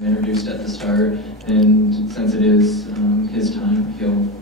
introduced at the start, and since it is his time,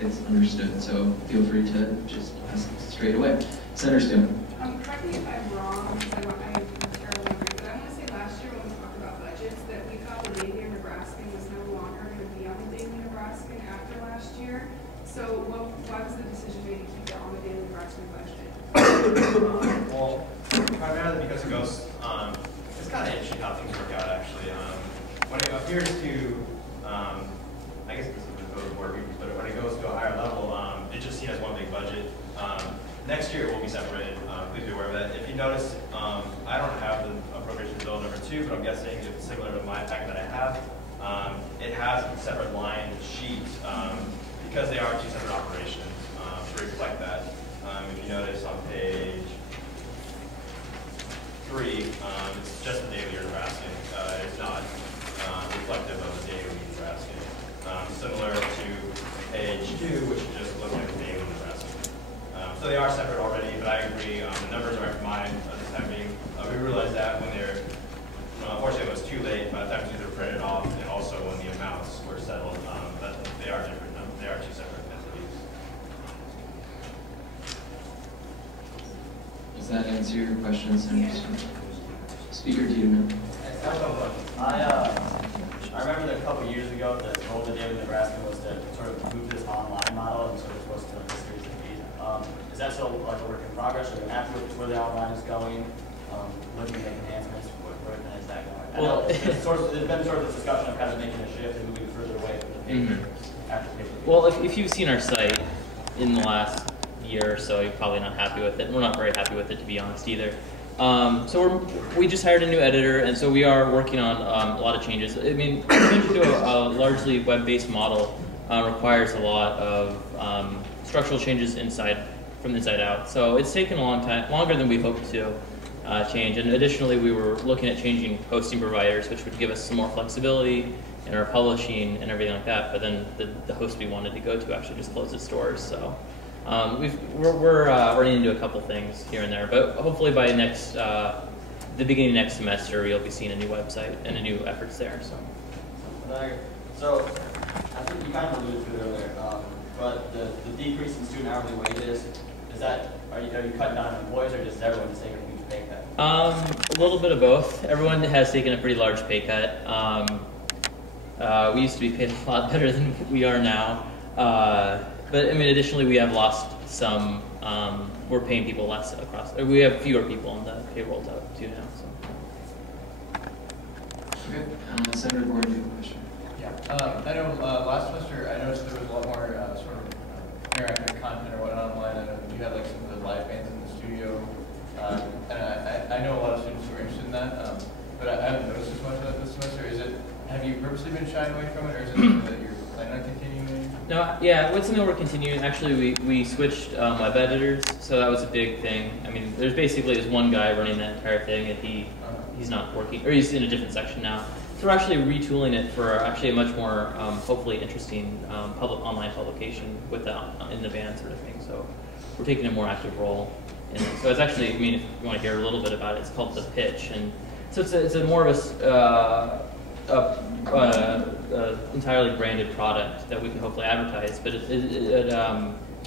it's understood. So feel free to just ask straight away. Senator Steele. Correct me if I'm wrong, because I'm terrible memory, but I want to say last year when we talked about budgets that we thought the Daily Nebraskan was no longer going to be on the Daily Nebraskan after last year. So why was the decision made to keep it on the Daily Nebraskan budget? Well, primarily because it goes, it's kind of interesting how things work out actually. When it appears to, I guess this is the voter board meetings, but when it goes to a higher level, it's just seen as one big budget. Next year it will be separated. Please be aware of that. If you notice, I don't have the appropriations bill number 2, but I'm guessing if it's similar to my packet that I have, it has a separate line sheet because they are 2 separate operations to reflect that. If you notice on page 3, it's just the daily Nebraskan. It's not reflective of the daily Nebraskan. Similar to page 2, which is just looking at the daily Nebraskan. So they are separate already, but I agree. The numbers aren't mine this time being. We realized that when they're, unfortunately it was too late by the time these were printed off, and also when the amounts were settled, that they are different. They are 2 separate entities. Does that answer your question, Senator Steele? Speaker Tiedemann. I remember that a couple of years ago, the goal of the Daily Nebraskan was to sort of move this online model, and so it was supposed to like a series of feed. Is that still like a work in progress? Are you happy with where the outline is going? Looking to make enhancements? Where is that going? Well, there's been sort of this discussion of kind of making a shift and moving further away from the paper after paper. Well, if you've seen our site in the last year or so, you're probably not happy with it. We're not very happy with it, to be honest, either. So we just hired a new editor, and so we are working on a lot of changes. I mean, changing to a largely web-based model requires a lot of structural changes from the inside out. So it's taken a long time, longer than we hoped to change. And additionally, we were looking at changing hosting providers, which would give us some more flexibility in our publishing and everything like that. But then the host we wanted to go to actually just closed its doors. So. We're running into a couple things here and there, but hopefully by the beginning of next semester, you'll be seeing a new website and a new efforts there. So I think you kind of alluded to it earlier, but the decrease in student hourly wages, are you cutting down on employees, or just everyone taking a huge pay cut? A little bit of both. Everyone has taken a pretty large pay cut. We used to be paid a lot better than we are now. But I mean, additionally, we have lost some. We're paying people less across. We have fewer people on the payroll too now. So. Okay, Senator Board, do you have a question? Yeah, I know last semester I noticed there was a lot more sort of interactive content or whatnot online. I know you had like some of the live bands in the studio, and I know a lot of students who are interested in that. But I haven't noticed as much of that this semester. Have you purposely been shying away from it, or is it something that you're planning on continuing? No, yeah, it's something we're continuing. Actually, we switched web editors, so that was a big thing. I mean, there's basically this one guy running that entire thing, and he's not working, or he's in a different section now. So we're actually retooling it for actually a much more hopefully interesting online publication with the in the band sort of thing. So we're taking a more active role in it. So it's actually, I mean, if you want to hear a little bit about it, it's called The Pitch, and so it's a more of a entirely branded product that we can hopefully advertise, but it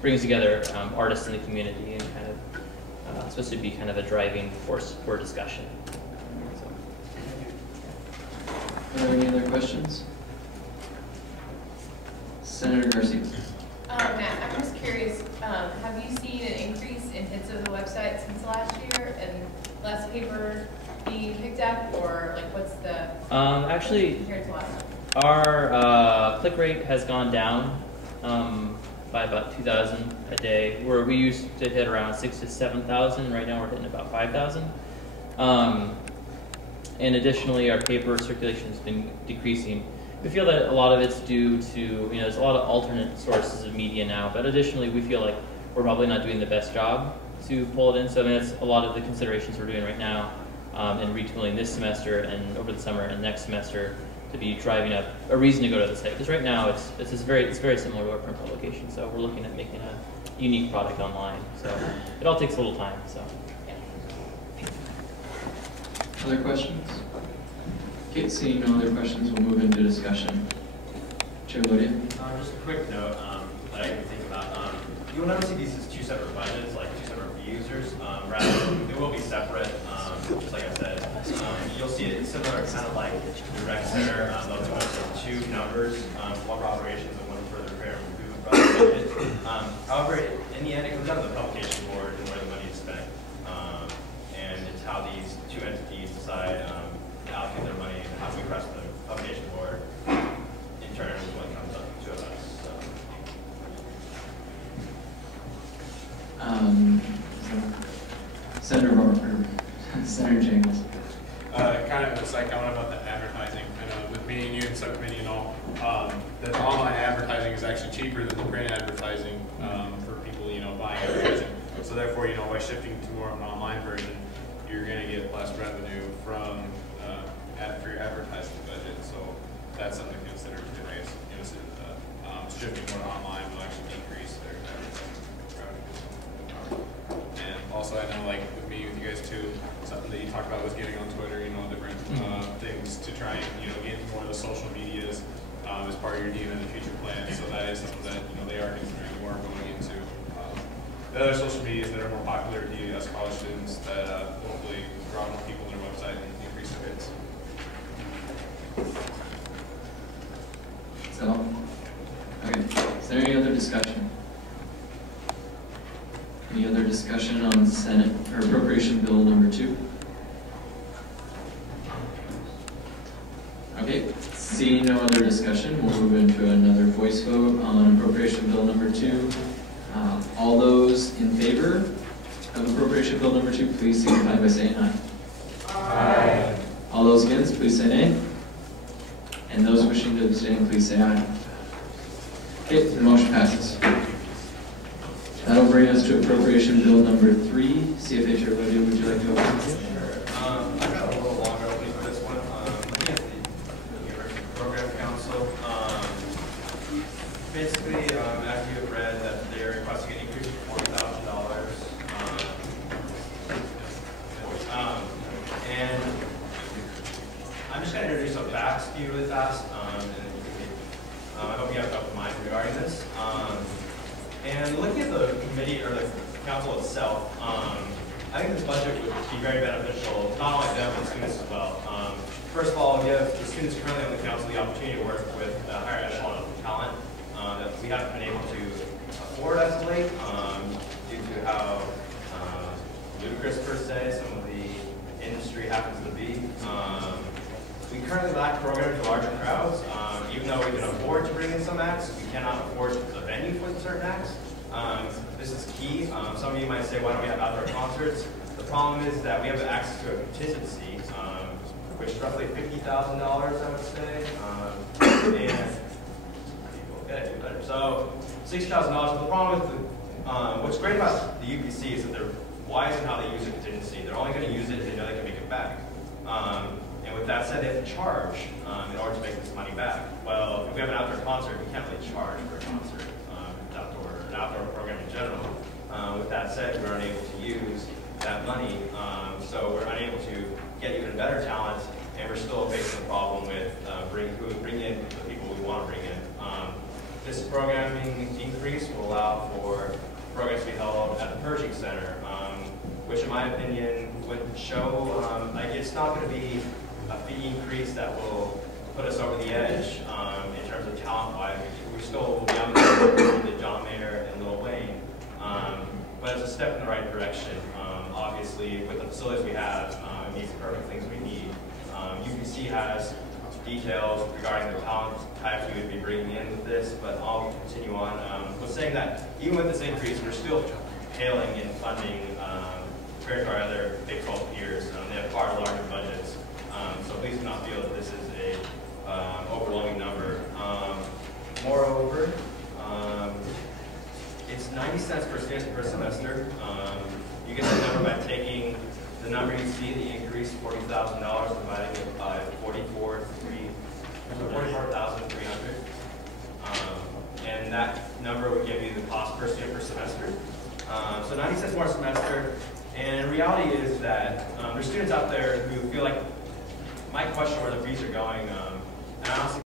brings together artists in the community and kind of supposed to be kind of a driving force for discussion. Are there any other questions? Senator Garcia. Matt, I'm just curious, have you seen an increase in hits of the website since last year and less paper being picked up, or like what's the actually compared to last time? Our click rate has gone down by about 2,000 a day, where we used to hit around 6,000 to 7,000. Right now we're hitting about 5,000. And additionally, our paper circulation has been decreasing. We feel that a lot of it's due to, there's a lot of alternate sources of media now, but additionally we feel like we're probably not doing the best job to pull it in. So I mean, that's a lot of the considerations we're doing right now in retooling this semester and over the summer and next semester to be driving up a reason to go to the site. Because right now it's very similar to our print publication. So we're looking at making a unique product online. So it all takes a little time. So. Other questions? Okay, seeing no other questions, we'll move into discussion. Chair Lodia? Just a quick note that I can think about. You'll never see these as two separate budgets, like two separate users. Rather, they will be separate, just like I said. You'll see it similar, kind of like the rec center. They'll come up with two numbers, one for operations and one for the repair and improvement project. However, in the end, it comes down to the publication board and where the money is spent. And it's how these two entities decide to allocate their money and how we press the publication board. In turn, is what comes up to us. So. Senator Barber, Senator James. Kind of a side comment about the advertising. I know with me and you and subcommittee and all, the online advertising is actually cheaper than the print advertising for people, buying advertising. So therefore, by shifting to more of an online version, you're going to get less revenue from for your advertising budget. So that's something to consider too. Shifting more to online will actually increase their advertising revenue. And also, I know, like with me, with you guys too, something that you talked about was getting on Twitter, different things to try and get more of the social medias as part of your DMN and future plan. So that is something that they are considering more going into. The other social medias that are more popular to you as college students that hopefully draw more people to their website and increase their hits. Is that all? Okay. Is there any other discussion? Any other discussion on Senate or Appropriation Bill number 2? Okay. Seeing no other discussion, we'll move into another voice vote on Appropriation Bill number 2. All those in favor of Appropriation Bill number 2, please signify by saying aye. Aye. All those against, please say nay. And those wishing to abstain, please say aye. Okay, the motion passes. That'll bring us to Appropriation Bill number 3. CFA Chair Lodia, would you like to open? I've got a little longer opening for this one. Looking at the University Program Council, basically, as you have read, that they're requesting an increase of $40,000. And I'm just going to introduce some facts to you really fast. I hope you have top of mind regarding this. And looking at the committee or the council itself, I think this budget would be very beneficial, not only them, but students as well. First of all, give the students currently on the council the opportunity to work with higher echelon of talent that we haven't been able to afford as of late due to how ludicrous, per se, some of the industry happens to be. We currently lack programming for larger crowds. Even though we can afford to bring in some acts, we cannot afford the venue for certain acts. This is key. Some of you might say, why don't we have outdoor concerts? The problem is that we have access to a contingency, which is roughly $50,000, I would say. And okay, do better. So $60,000. The problem with what's great about the UPC is that they're wise in how they use a contingency. They're only going to use it if they know they can make it back. And with that said, they have to charge in order to make this money back. Well, if we have an outdoor concert, we can't really charge for a concert, an outdoor program in general. With that said, we're unable to use that money, so we're unable to get even better talent, and we're still facing the problem with bring in the people we want to bring in. This programming increase will allow for programs to be held at the Pershing Center, which in my opinion would show, it's not going to be a fee increase that will put us over the edge in terms of talent-wise. We still will be on the John Mayer and Lil Wayne, but it's a step in the right direction. Obviously, with the facilities we have, it needs the perfect things we need. UPC has details regarding the talent types we would be bringing in with this, but I'll continue on. Was saying that even with this increase, we're still paling in funding compared to our other Big 12 peers. They have far larger budgets, so please do not feel that this is a overwhelming number. Moreover, it's 90 cents per student per semester. You get the number by taking the number you see, the increase $40,000, dividing it by 44,300, and that number would give you the cost per student per semester. So 90 cents more a semester. And reality is that there's students out there who feel like my question where the fees are going,